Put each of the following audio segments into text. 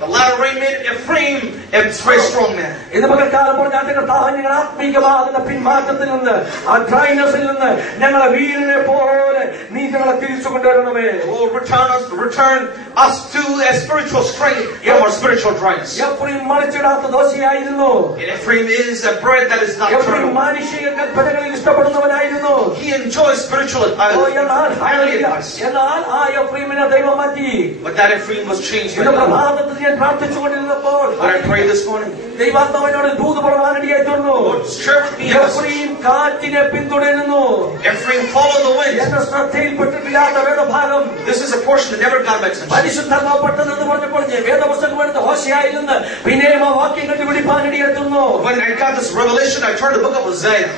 The latter rain made Ephraim a very strong man. Lord, return us to a spiritual strength from our spiritual dryness. Ephraim is a bread that is not eternal. He enjoys spiritual highly advice. But that Ephraim was changed. But I pray this morning, Lord, share with me a message. Ephraim followed the wind. This is a portion that never got mentioned. When I got this revelation, I turned the book of Hosea.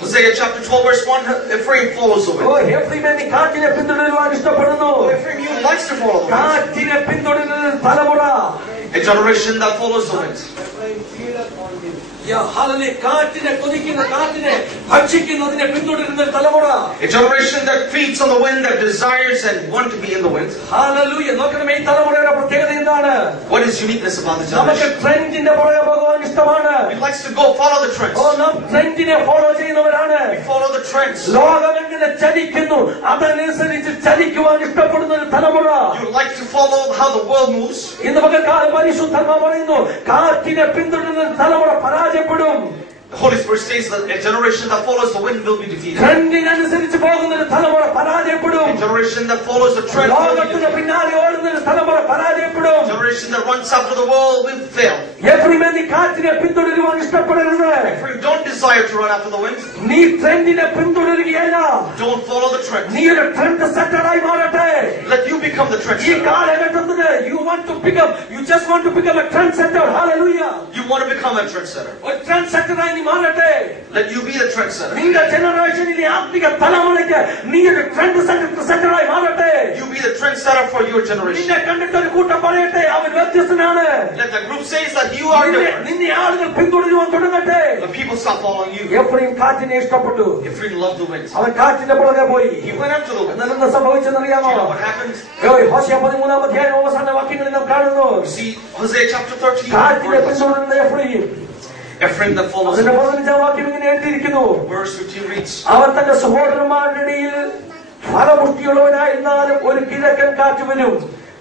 Hosea chapter 12 verse 1, Ephraim follows the wind. Ephraim, you likes to follow the wind. A generation that follows the wind. A generation that feeds on the wind, that desires and want to be in the wind. Hallelujah. What is uniqueness about the generation? He likes to go follow the trends. We follow the trends. You like to follow how the world moves. The Holy Spirit says that a generation that follows the wind will be defeated. A generation that follows the trend will be defeated. A generation that runs after the world will fail. Ephraim, don't desire to run after the wind. Don't follow the trend. Let you become the trendsetter. You just want to become a trendsetter. Hallelujah. You want to become a trendsetter. Let you be the trendsetter. You be the trendsetter for your generation. Let the group say that you are different. The people stop following you. Ephraim loved the wind. He went up to the wind. You know what happened? You see, Hosea chapter 13. Ephraim that follows him. Verse 15 reads,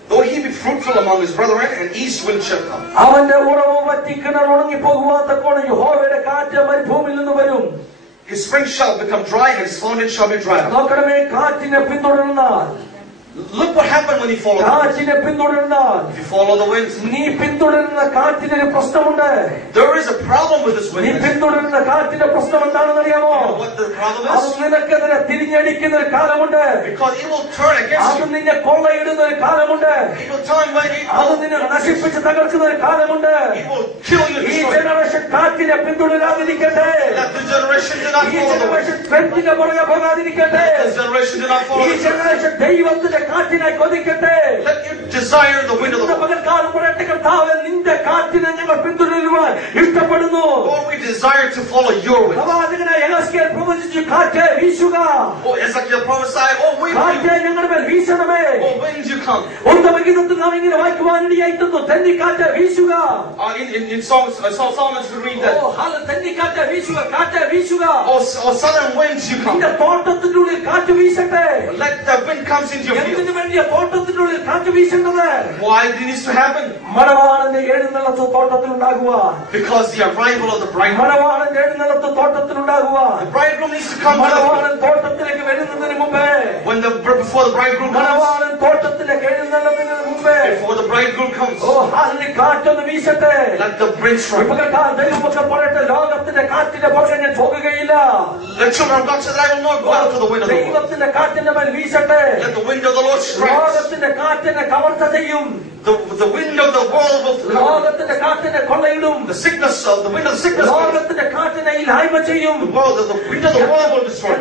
though he be fruitful among his brethren, an east wind shall come. His spring shall become dry, and his fountain shall be dried up. Look what happened when you follow the wind. If you follow the wind, there is a problem with this wind. You know what the problem is? Because it will turn against you. It will turn when it will kill you. Let the generation do not follow the wind. This generation do not follow the wind. Let you desire the wind of the Lord. Lord, we desire to follow your wind. Oh, Ezekiel prophesied, oh wind, you come. In Psalms we read that. Oh, southern winds, you come. Let the wind comes into your field. Why did this to happen? Because the arrival of the bridegroom. The bridegroom needs to come before the bridegroom comes. Before the bridegroom comes. Let the wind strike. The children of God said, I will not go out to the wind of the Lord. Let the wind of the Lord strike. The wind of the world will flow. The sickness of the wind of the sickness. The wind of the world will destroy.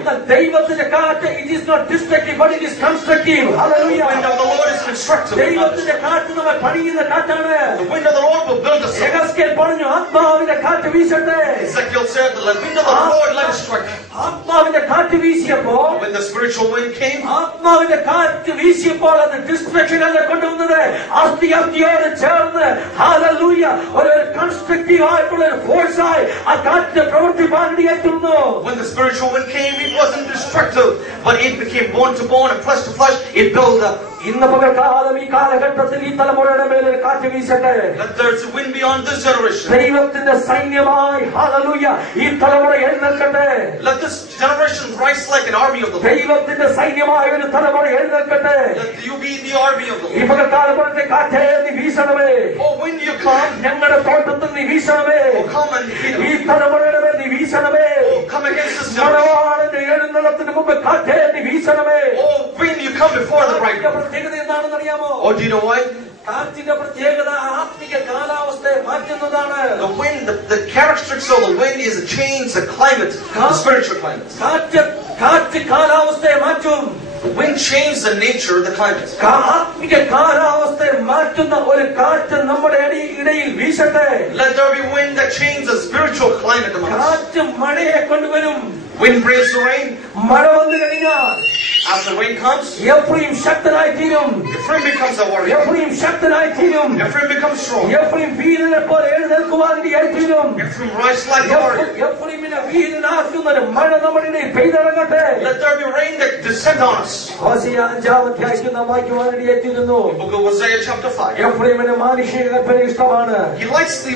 It is not destructive, but it is constructive. Hallelujah. The wind of the Lord is constructive. ദൈവത്തിന്റെ കാറ്റ് നമ്മെ പണിയുന്ന കാറ്റാണ്. The wind of the Lord will build us up. യെഹെസ്കേൽ പറഞ്ഞു ആത്മാവിന്റെ കാറ്റ് വീശട്ടെ. Ezekiel said the wind of the Lord let it strike. ആത്മാവിന്റെ കാറ്റ് വീശിയപ്പോൾ, when the spiritual wind came, ആത്മാവിന്റെ കാറ്റ് വീശിയപ്പോൾ അത് ഡിസ്ട്രക്ഷൻ അല്ല കൊണ്ടുവന്നത്, അസ്ഥിയോട് ചേർന്ന് ഹല്ലേലൂയ ഒരു കൺസ്ട്രക്റ്റീവ് ആയിട്ടുള്ള ഒരു ഫോഴ്സായി ആ കാറ്റ് പ്രവർത്തിപ്പാൻ ഇടയായിത്തീർന്നു. When the spiritual wind came, it wasn't destructive, but it became bone to bone and flesh to flesh. It built up. ഇന്ന് പകൽക്കാലം ഈ കാലഘട്ടത്തിൽ ഈ തലമുറയുടെ മേൽ ഒരു കാറ്റ് വീശട്ടെ. Let there's a wind beyond this generation. ദൈവത്തിന്റെ സൈന്യമായി ഹല്ലേലൂയ ഈ തലമുറ എഴുന്നേൽക്കട്ടെ. Let this generation rise like an army of the Lord. ദൈവത്തിന്റെ സൈന്യമായ ഒരു തലമുറ എഴുന്നേൽക്കട്ടെ. Let you be the army of the ഈ Lord. പകൽക്കാലത്തെ കാറ്റേ നീ വീശണമേ. Oh, when you come, ഞങ്ങളുടെ തോട്ടത്തിൽ നീ വീശണമേ. oh, come and feed ഈ us. തലമുറയുടെ മേൽ നീ വീശണമേ. Oh, come against this generation. മണവാളന്റെ എഴുന്നള്ളത്തിന് മുമ്പ് കാറ്റേ നീ വീശണമേ. Oh, when you come before the bridegroom. പ്രത്യേകത എന്താണെന്ന് അറിയാമോ? Oh, do you know what? കാറ്റിന്റെ പ്രത്യേകത ആത്മിക കാലാവസ്ഥയെ മാറ്റുന്നതാണ്. The wind, the characteristics of the wind is it changes the climate, the spiritual climate. കാറ്റ് കാലാവസ്ഥയെ മാറ്റും. The wind changes the nature of the climate. ആത്മിക കാലാവസ്ഥയെ മാറ്റുന്ന ഒരു കാറ്റ് നമ്മുടെ ഇടയിൽ വീശട്ടെ. Let there be wind that changes the spiritual climate among us. കാറ്റ് മഴയെ കൊണ്ടുവരും. Wind brings the rain. മഴ വന്നു കഴിഞ്ഞാൽ After rain comes, എഫ്രൈം ശക്തനായി തീരും. Ephraim becomes a warrior. Ephraim ശക്തനായി തീരും. Ephraim becomes strong. എഫ്രൈം വീരനെ പോലെ എഴുന്നേൽക്കുവാൻ തീരും. Ephraim rises like a warrior. എഫ്രൈമിനെ വീരനാക്കുന്ന ഒരു മഴ നമ്മുടെ ഇടയിൽ പെയ്തിറങ്ങട്ടെ. Let there be rain that descends on us. Hosea 5-ാം അധ്യായത്തിൽ നാം വായിക്കുവാൻ ഇടയായിത്തീരുന്നു. Book of Hosea chapter 5. എഫ്രൈമിന് മാനുഷിക കൽപ്പന ഇഷ്ടമാണ്. He likes the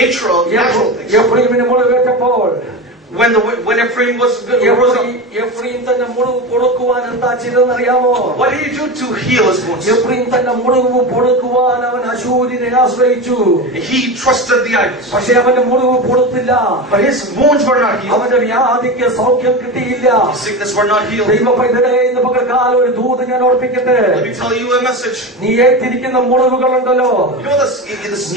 nature of natural things. എഫ്രൈമിന് മുറിവേറ്റപ്പോൾ When Ephraim was Ephraim തന്റെ മുറിവ് പൊടുക്കുവാൻ എന്താ ചെയ്തെന്നറിയാമോ? what did he do to heal his wounds? Ephraim തന്റെ മുറിവ് പൊടുക്കുവാൻ അവൻ അശൂരിനെ ആശ്രയിച്ചു. He trusted the idols. പക്ഷേ അവന്റെ മുറിവ് പൊടുത്തില്ല. But his wounds were not healed. അവന്റെ വ്യാധിക്ക് സൗഖ്യം കിട്ടിയില്ല. His sickness were not healed. ദൈവ പൈതലേ, ഇന്ന് പകൽക്കാലം ഒരു ദൂത് ഞാൻ ഓർപ്പിക്കട്ടെ. Let me tell you a message. നീ ഏറ്റിരിക്കുന്ന മുറിവുകളുണ്ടല്ലോ, You know the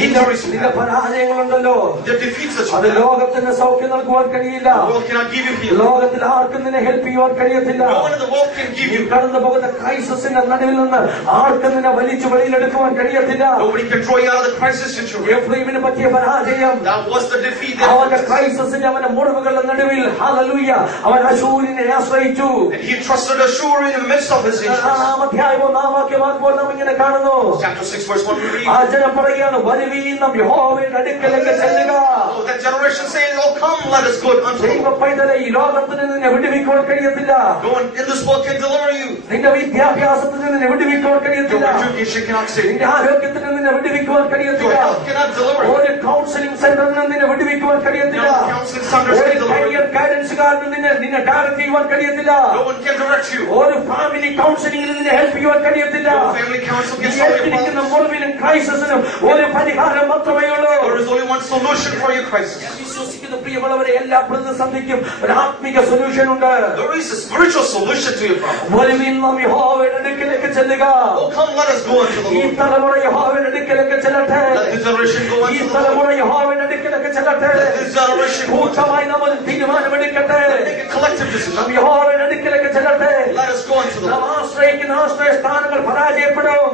injuries, നിന്റെ പരാജയങ്ങളുണ്ടല്ലോ, the defeats that അത് you have. ലോകത്തിന് സൗഖ്യം നൽകുവാൻ കഴിയില്ല. The world cannot give you healing. ലോകത്തിൽ ആർക്കും നിന്നെ ഹെൽപ്പ് ചെയ്യുവാൻ കഴിയത്തില്ല. No one in the world can give you. കടന്നു പോകുന്ന ക്രൈസിസിന്റെ നടുവിൽ നിന്ന് ആർക്കും നിന്നെ വലിച്ചു വെളിയിലെടുക്കുവാൻ കഴിയത്തില്ല. Nobody can draw you out of the crisis situation. എഫ്രൈമിന് പറ്റിയ പരാജയം, That was the defeat. അവന്റെ ക്രൈസിസിന്റെ അവന്റെ മുറിവുകളുടെ നടുവിൽ ഹല്ലേലൂയ അവൻ അശൂരിനെ ആശ്രയിച്ചു. And he trusted Ashur in the midst of his injuries. 6-ാം അധ്യായം 1-ാം വാക്യമാകുമ്പോൾ നാം ഇങ്ങനെ കാണുന്നു. Chapter 6 verse 1 we read. ആ ജനം പറയുകയാണ്, വരുവീൻ നാം യഹോവയുടെ അടുക്കലേക്ക് ചെല്ലുക. Oh, that generation saying, oh come, let us go unto the ദൈവ Lord. പൈതലേ, ഈ ലോകത്തിന് നിന്നെ വിടുവിക്കുവാൻ കഴിയത്തില്ല. No one in this world can deliver you. നിന്റെ വിദ്യാഭ്യാസത്തിൽ നിന്നെ വിടുവിക്കുവാൻ Your കഴിയത്തില്ല. education cannot save you. നിന്റെ ആരോഗ്യത്തിൽ നിന്നെ വിടുവിക്കുവാൻ Your കഴിയത്തില്ല. health cannot deliver you. ഒരു കൗൺസിലിംഗ് സെന്ററിൽ നിന്നെ വിടുവിക്കുവാൻ കഴിയത്തില്ല. No counseling centers ഒരു can deliver you. കരിയർ ഗൈഡൻസുകാരന് നിന്നെ ഡയറക്റ്റ് ചെയ്യുവാൻ കഴിയത്തില്ല. No one can direct you. ഒരു ഫാമിലി കൗൺസിലിംഗിൽ നിന്നെ ഹെൽപ്പ് ചെയ്യുവാൻ കഴിയത്തില്ല. No family counsel can solve your ഏറ്റിരിക്കുന്ന problems. മുറിവിനും ക്രൈസിസിനും ഒരു പരിഹാരം മാത്രമേ ഉള്ളൂ. There is only one solution for your crisis. വിശ്വസിക്കുന്ന പ്രിയമുള്ളവരെ, എല്ലാ പ്രതിസന്ധിക്കും ഒരു ആത്മിക സൊല്യൂഷൻ ഉണ്ട്. There is a spiritual solution to your problem. വരുവിൻ നാം യഹോവയുടെ അടുക്കലേക്ക് ചെല്ലുക. Oh come, let us go unto the ഈ Lord. തലമുറ യഹോവയുടെ അടുക്കലേക്ക് ചെല്ലട്ടെ. Let this generation go ഈ unto the Lord. തലമുറ യഹോവയുടെ അടുക്കലേക്ക് ചെല്ലട്ടെ. Let this generation go unto the Lord. കൂട്ടമായി നമ്മൾ തീരുമാനമെടുക്കട്ടെ. Make a collective decision. നാം യഹോവയുടെ അടുക്കലേക്ക് ചെല്ലട്ടെ. Let us go unto the നാം Lord. ആശ്രയിക്കുന്ന ആശ്രയ സ്ഥാനങ്ങൾ പരാജയപ്പെടും.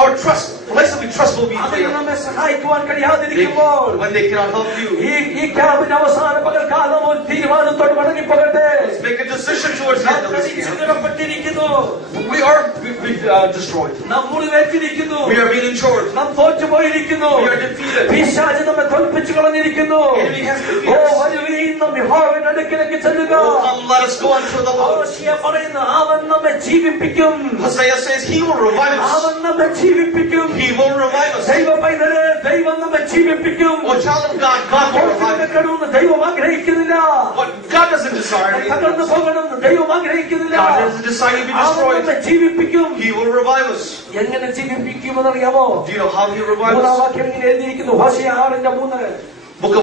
Our trust, the place that we trust will be അതിന് failed. നമ്മെ സഹായിക്കുവാൻ കഴിയാതിരിക്കുമ്പോൾ When they cannot help you. ഈ ക്യാമ്പിന് അവസാന പകൽക്കാലം ഒരു തീരുമാനത്തോട് മടങ്ങിപ്പോകട്ടെ. Let's make a decision towards the end of this camp. ചിതറപ്പെട്ടിരിക്കുന്നു. We are destroyed. നാം മുറിവേറ്റിരിക്കുന്നു. We are being injured. നാം തോറ്റുപോയിരിക്കുന്നു. We are defeated. പിശാച് നമ്മെ തോൽപ്പിച്ചു കളഞ്ഞിരിക്കുന്നു. Enemy has oh defeated us. വരുവീൻ നാം യഹോവയുടെ അടുക്കലേക്ക് ചെല്ലുക. Oh, come, let us go unto the Lord. Hosea പറയുന്നു, അവൻ നമ്മെ ജീവിപ്പിക്കും. Hosea says he will revive us. അവൻ നമ്മെ ജീവിപ്പിക്കും. He will revive us. ദൈവ പൈതലേ, ദൈവം നമ്മെ ജീവിപ്പിക്കും. Oh, child of God, God will revive us. തോൽപ്പിക്കണമെന്ന് ദൈവം ആഗ്രഹിക്കുന്നില്ല. But God doesn't desire anything. തകർന്നു പോകണമെന്ന് ദൈവം ആഗ്രഹിക്കുന്നില്ല. God doesn't desire you to be അവൻ destroyed. നമ്മെ ജീവിപ്പിക്കും. He will revive us. എങ്ങനെ ജീവിപ്പിക്കുമെന്നറിയാമോ? Do you know how he revives മൂന്നാം us? വാക്യം ഇങ്ങനെ എഴുതിയിരിക്കുന്നു. ഹോശേയ 6:3.